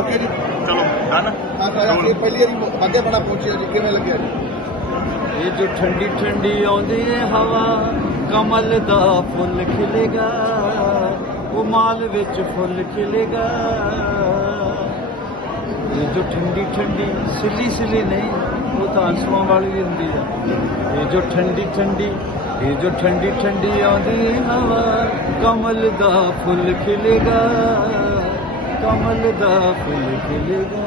Okay ਜੀ? ਚਲੋ done. ਹਾਂ ਤਾਂ ਇਹ ਪਹਿਲੀ ਵਾਰੀ ਅੱਗੇ ਬੜਾ ਪਹੁੰਚਿਆ ਜੀ ਕਿਵੇਂ ਲੱਗਿਆ ਜੀ? ਇਹ ਜੋ ਠੰਡੀ ਠੰਡੀ ਆਉਂਦੀ ਏ ਹਵਾ ਕਮਲ ਦਾ ਫੁੱਲ ਖਿਲੇਗਾ ਉਹ ਮਾਲ ਵਿੱਚ ਫੁੱਲ ਖਿਲੇਗਾ। ਇਹ ਜੋ ਠੰਡੀ ਠੰਡੀ ਸਿੱਲੀ ਸਿੱਲੀ ਨਹੀਂ ਉਹ ਤਾਂ ਅੰਸੂਆਂ ਵਾਲੀ ਵੀ ਹੁੰਦੀ ਹੈ ਇਹ ਜੋ ਠੰਡੀ ਠੰਡੀ ਇਹ ਜੋ ਠੰਡੀ ਠੰਡੀ ਆਉਂਦੀ ਹਵਾ ਕਮਲ ਦਾ ਫੁੱਲ ਖਿਲੇਗਾ। ਕਮਲ ਦਾ ਫੁੱਲ ਖਿਲੇਗਾ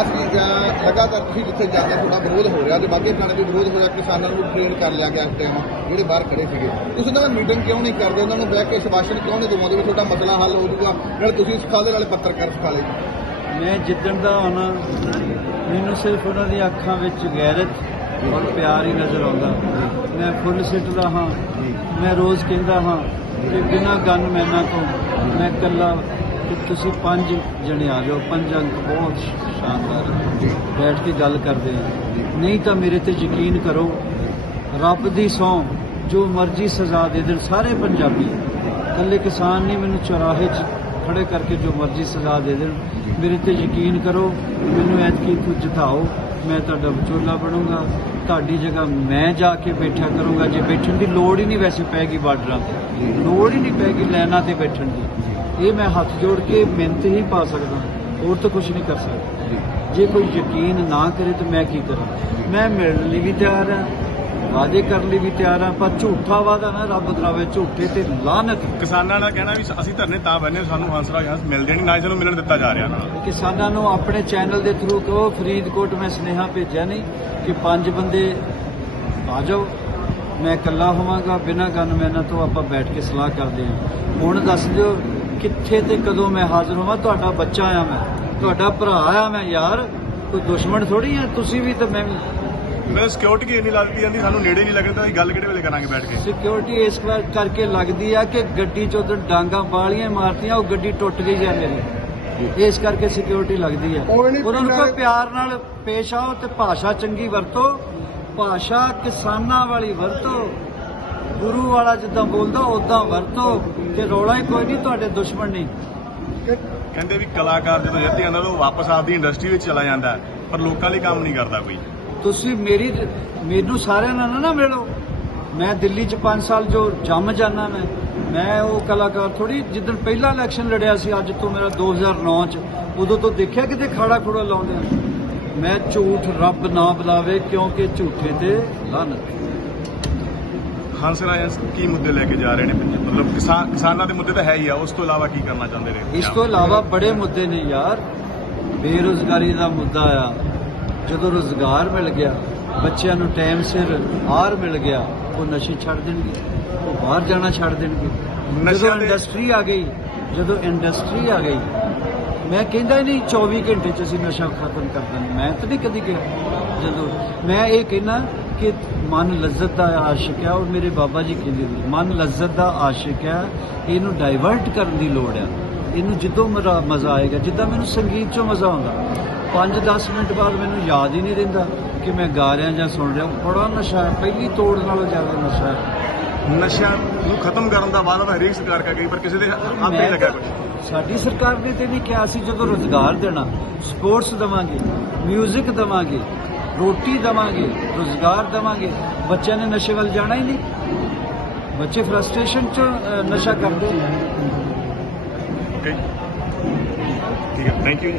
ਅਸੀਂ ਜਾਂ ਲਗਾਤਾਰ ਤੁਸੀਂ ਜਿੱਥੇ ਜਾਂਦੇ ਤੁਹਾਡਾ ਵਿਰੋਧ ਹੋ ਰਿਹਾ। ਤੇ ਬਾਕੀ ਪੁਰਾਣੇ ਵੀ ਵਿਰੋਧ ਹੋ ਰਿਹਾ ਕਿਸਾਨਾਂ ਨੂੰ ਟ੍ਰੇਨ ਕਰ ਲਿਆ ਗਿਆ ਟਾਈਮ ਜਿਹੜੇ ਬਾਹਰ ਖੜੇ ਸੀਗੇ। ਤੁਸੀਂ ਉਹਨਾਂ ਨਾਲ ਮੀਟਿੰਗ ਕਿਉਂ ਨਹੀਂ ਕਰਦੇ? ਉਹਨਾਂ ਨੂੰ ਬਹਿ ਕੇ ਸ਼ਬਾਸ਼ਨ ਕਿਉਂ ਨਹੀਂ ਦਿਵਾਉਂਦੇ ਵੀ ਤੁਹਾਡਾ ਮਸਲਾ ਹੱਲ ਹੋ ਜਾਊਗਾ? ਨਾਲ ਤੁਸੀਂ ਦੇ ਨਾਲੇ ਪੱਤਰਕਾਰ ਸਿਖਾ ਲਈ ਮੈਂ ਜਿੱਦਣ ਦਾ ਆਉਣਾ ਮੈਨੂੰ ਸਿਰਫ ਉਹਨਾਂ ਦੀਆਂ ਅੱਖਾਂ ਵਿੱਚ ਗੈਰਤ ਔਰ ਪਿਆਰ ਹੀ ਨਜ਼ਰ ਆਉਂਦਾ। ਮੈਂ ਫੁੱਲ ਸਿੱਟਦਾ ਹਾਂ। ਮੈਂ ਰੋਜ਼ ਕਹਿੰਦਾ ਹਾਂ ਕਿ ਬਿਨਾਂ ਗਨ ਮੈਨਾਂ ਤੋਂ ਮੈਂ ਇਕੱਲਾ ਕਿ ਤੁਸੀਂ ਪੰਜ ਜਣੇ ਆ ਜਾਓ ਪੰਜ ਅੰਕ ਬਹੁਤ ਸ਼ਾਨਦਾਰ। ਬੈਠ ਕੇ ਗੱਲ ਕਰਦੇ ਹਾਂ ਨਹੀਂ ਤਾਂ ਮੇਰੇ ਤੇ ਯਕੀਨ ਕਰੋ ਰੱਬ ਦੀ ਸੌ ਜੋ ਮਰਜ਼ੀ ਸਜ਼ਾ ਦੇ ਦੇਣ ਸਾਰੇ ਪੰਜਾਬੀ। ਇਕੱਲੇ ਕਿਸਾਨ ਨਹੀਂ ਮੈਨੂੰ ਚੌਰਾਹੇ 'ਚ ਖੜੇ ਕਰਕੇ ਜੋ ਮਰਜ਼ੀ ਸਜ਼ਾ ਦੇ ਦੇਣ। ਮੇਰੇ ਤੇ ਯਕੀਨ ਕਰੋ ਮੈਨੂੰ ਐਤਕੀ ਕੁਝ ਜਿਤਾਓ ਮੈਂ ਤੁਹਾਡਾ ਵਿਚੋਲਾ ਬਣੂੰਗਾ। ਤੁਹਾਡੀ ਜਗ੍ਹਾ ਮੈਂ ਜਾ ਕੇ ਬੈਠਾ ਕਰੂੰਗਾ। ਜੇ ਬੈਠਣ ਦੀ ਲੋੜ ਹੀ ਨਹੀਂ ਵੈਸੇ ਪੈਗੀ ਬਾਰਡਰਾਂ ਤੇ। ਲੋੜ ਹੀ ਨਹੀਂ ਪੈਗੀ ਲਾਈਨਾਂ ਤੇ ਬੈਠਣ ਦੀ। ਇਹ ਮੈਂ ਹੱਥ ਜੋੜ ਕੇ ਮਿਹਨਤ ਹੀ ਪਾ ਸਕਦਾ ਹੋਰ ਤਾਂ ਕੁਝ ਨਹੀਂ ਕਰ ਸਕਦਾ। ਜੇ। ਕੋਈ ਯਕੀਨ ਨਾ ਕਰੇ ਤਾਂ ਮੈਂ ਕੀ ਕਰਾਂ? ਮੈਂ ਮਿਲਣ ਲਈ ਵੀ ਤਿਆਰ ਹਾਂ ਵਾਅਦੇ ਕਰਨ ਲਈ ਵੀ ਤਿਆਰ ਹਾਂ ਪਰ ਝੂਠਾ ਵਾਅਦਾ ਨਾ ਰੱਬ ਦਰਾਵੇ ਝੂਠੇ ਤੇ ਲਾਨਤ ਕਿਸਾਨਾਂ ਦਾ ਕਹਿਣਾ ਵੀ ਅਸੀਂ ਧਰਨੇ ਤਾਂ ਬੰਨੇ ਸਾਨੂੰ ਹੰਸਰਾ ਹੰਸ ਮਿਲਦੇ ਨਹੀਂ ਨਾ ਸਾਨੂੰ ਮਿਲਣ ਦਿੱਤਾ ਜਾ ਰਿਹਾ ਨਾਲ ਕਿਸਾਨਾਂ ਨੂੰ ਆਪਣੇ ਚੈਨਲ ਦੇ ਥਰੂ ਕਹੋ ਫਰੀਦਕੋਟ ਮੈਂ ਸੁਨੇਹਾ ਭੇਜਿਆ ਨਹੀਂ ਕਿ ਪੰਜ ਬੰਦੇ ਆ ਜਾਓ। ਮੈਂ ਇਕੱਲਾ ਹੋਵਾਂਗਾ ਬਿਨਾਂ ਗਨਮੈਨਾਂ ਤੋਂ ਆਪਾਂ ਬੈਠ ਕੇ ਸਲਾਹ ਕਰਦੇ ਹਾਂ। ਹੁਣ ਦੱਸ ਦਿਓ ਕਿੱਥੇ ਤੇ ਕਦੋਂ ਮੈਂ ਹਾਜ਼ਰ ਹੋਵਾਂ? ਤੁਹਾਡਾ ਬੱਚਾ ਆ ਮੈਂ। ਤੁਹਾਡਾ ਭਰਾ ਆ ਮੈਂ ਯਾਰ। ਕੋਈ ਦੁਸ਼ਮਣ ਥੋੜੀ ਆ? ਤੁਸੀਂ ਵੀ ਤਾਂ ਮੈਂ ਵੀ ਮੈਂ ਸਿਕਿਉਰਿਟੀ ਇੰਨੀ ਲੱਗਦੀ ਜਾਂਦੀ ਸਾਨੂੰ ਨੇੜੇ ਨਹੀਂ ਲੱਗਦਾ। ਅਸੀਂ ਗੱਲ ਕਿਹੜੇ ਵੇਲੇ ਕਰਾਂਗੇ ਬੈਠ ਕੇ? ਸਿਕਿਉਰਿਟੀ ਇਸ ਵਾਰ ਕਰਕੇ ਲੱਗਦੀ ਆ ਕਿ ਗੱਡੀ ਚੋਂ ਉਧਰ ਡਾਂਗਾ ਬਾਲੀਆਂ ਮਾਰਤੀਆਂ ਉਹ ਗੱਡੀ ਟੁੱਟ ਗਈ ਆ ਮੇਰੀ। ਇਸ ਕਰਕੇ ਸਿਕਿਉਰਿਟੀ ਲੱਗਦੀ ਆ। ਉਹਨਾਂ ਨੂੰ ਕੋਈ ਪਿਆਰ- ਪਿਆਰ ਨਾਲ ਪੇਸ਼ ਆਓ ਤੇ ਭਾਸ਼ਾ ਚੰਗੀ ਵਰਤੋ। ਭਾਸ਼ਾ ਕਿਸਾਨਾਂ ਵਾਲੀ ਵਰਤੋ। ਗੁਰੂ ਵਾਲਾ ਜਿੱਦਾਂ ਬੋਲਦਾ ਉਦਾਂ ਵਰਤੋ। ਤੇ ਰੌਲਾ ਹੀ ਕੋਈ ਨਹੀਂ ਤੁਹਾਡੇ ਦੁਸ਼ਮਣ ਨਹੀਂ। ਕਹਿੰਦੇ ਵੀ ਕਲਾਕਾਰ ਜਦੋਂ ਜਿੱਤ ਜਾਂਦਾ ਤਾਂ ਉਹ ਵਾਪਸ ਆਪਦੀ ਇੰਡਸਟਰੀ ਵਿੱਚ ਚਲਾ ਜਾਂਦਾ ਪਰ ਲੋਕਾਂ ਲਈ ਕੰਮ ਨਹੀਂ ਕਰਦਾ ਕੋਈ। ਤੁਸੀਂ ਮੇਰੀ ਮੈਨੂੰ ਸਾਰਿਆਂ ਨਾਲ ਨਾ ਮਿਲੋ। ਮੈਂ ਦਿੱਲੀ 'ਚ 5 ਸਾਲ ਜੋ ਜੰਮ ਜਾਣਾ ਮੈਂ। ਮੈਂ ਉਹ ਕਲਾਕਾਰ ਥੋੜੀ ਜਿੱਦਣ ਪਹਿਲਾ ਇਲੈਕਸ਼ਨ ਲੜਿਆ ਸੀ ਅੱਜ ਤੋਂ ਮੇਰਾ 2009 'ਚ ਉਦੋਂ ਤੋਂ ਦੇਖਿਆ ਕਿਤੇ ਖਾੜਾ ਖੋੜਾ ਲਾਉਂਦੇ ਆ। ਮੈਂ ਝੂਠ ਰੱਬ ਨਾ ਬੁਲਾਵੇ ਕਿਉਂਕਿ ਝੂਠੇ ਤੇ ਲਾਨਤ ਹੰਸਰਾਜ ਕੀ ਮੁੱਦੇ ਲੈ ਕੇ ਜਾ ਰਹੇ ਨੇ ਮਤਲਬ ਕਿਸਾਨ ਕਿਸਾਨਾਂ ਦੇ ਮੁੱਦੇ ਤਾਂ ਹੈ ਹੀ ਆ ਉਸ ਤੋਂ ਇਲਾਵਾ ਕੀ ਕਰਨਾ ਚਾਹੁੰਦੇ ਨੇ ਇਸ ਤੋਂ ਇਲਾਵਾ ਬੜੇ ਮੁੱਦੇ ਨੇ ਯਾਰ। ਬੇਰੁਜ਼ਗਾਰੀ ਦਾ ਮੁੱਦਾ ਆ। ਜਦੋਂ ਰੋਜ਼ਗਾਰ ਮਿਲ ਗਿਆ ਬੱਚਿਆਂ ਨੂੰ ਟਾਈਮ ਸਿਰ ਆਹਾਰ ਮਿਲ ਗਿਆ ਉਹ ਨਸ਼ੇ ਛੱਡ ਦੇਣਗੇ ਉਹ ਬਾਹਰ ਜਾਣਾ ਛੱਡ ਦੇਣਗੇ। ਜਦੋਂ ਇੰਡਸਟਰੀ ਆ ਗਈ ਜਦੋਂ ਇੰਡਸਟਰੀ ਆ ਗਈ ਮੈਂ ਕਹਿੰਦਾ ਨਹੀਂ 24 ਘੰਟੇ ਚ ਅਸੀਂ ਨਸ਼ਾ ਖਤਮ ਕਰ ਦਾਂਗੇ ਮੈਂ ਤਾਂ ਨਹੀਂ ਕਦੀ ਕਿਹਾ। ਜਦੋਂ ਮੈਂ ਇਹ ਕਹਿਣਾ ਕਿ ਮਨ ਲੱਜ਼ਤ ਦਾ ਆਸ਼ਿਕ ਹੈ ਔਰ ਮੇਰੇ ਬਾਬਾ ਜੀ ਕਹਿੰਦੇ ਨੇ ਮਨ ਲੱਜ਼ਤ ਦਾ ਆਸ਼ਿਕ ਹੈ ਇਹਨੂੰ ਡਾਈਵਰਟ ਕਰਨ ਦੀ ਲੋੜ ਹੈ। ਇਹਨੂੰ ਜਿੱਦੋਂ ਮਜ਼ਾ ਆਏਗਾ ਜਿੱਦਾਂ ਮੈਨੂੰ ਸੰਗੀਤ 'ਚੋਂ ਮਜ਼ਾ ਆਉਂਦਾ। 5-10 ਮਿੰਟ ਬਾਅਦ ਮੈਨੂੰ ਯਾਦ ਹੀ ਨਹੀਂ ਰਹਿੰਦਾ ਕਿ ਮੈਂ ਗਾ ਰਿਹਾ ਜਾਂ ਸੁਣ ਰਿਹਾ। ਬੜਾ ਨਸ਼ਾ ਹੈ ਪਹਿਲੀ ਤੋੜ ਨਾਲੋਂ ਜ਼ਿਆਦਾ ਨਸ਼ਾ ਹੈ। ਨਸ਼ਾ ਨੂੰ ਖਤਮ ਕਰਨ ਦਾ ਵਾਅਦਾ ਹਰੇਕ ਸਰਕਾਰ ਕਰ ਗਈ ਪਰ ਕਿਸੇ ਦੇ ਹੱਥ ਨਹੀਂ ਲੱਗਾ ਕੁਝ ਸਾਡੀ ਸਰਕਾਰ ਨੇ ਤੇ ਨਹੀਂ ਕਿਹਾ ਸੀ ਜਦੋਂ ਰੋਜ਼ਗਾਰ ਦੇਣਾ ਸਪੋਰਟਸ ਦਵਾਂਗੇ 뮤직 ਦਵਾਂਗੇ ਰੋਟੀ ਦਵਾਂਗੇ, ਰੋਜ਼ਗਾਰ ਦਵਾਂਗੇ। ਬੱਚਿਆਂ ਨੇ ਨਸ਼ੇ ਵੱਲ ਜਾਣਾ ਹੀ ਨਹੀਂ। ਬੱਚੇ ਫਰਸਟ੍ਰੇਸ਼ਨ ਚ ਨਸ਼ਾ ਕਰਦੇ ਓਕੇ ਠੀਕ ਹੈ ਥੈਂਕ ਯੂ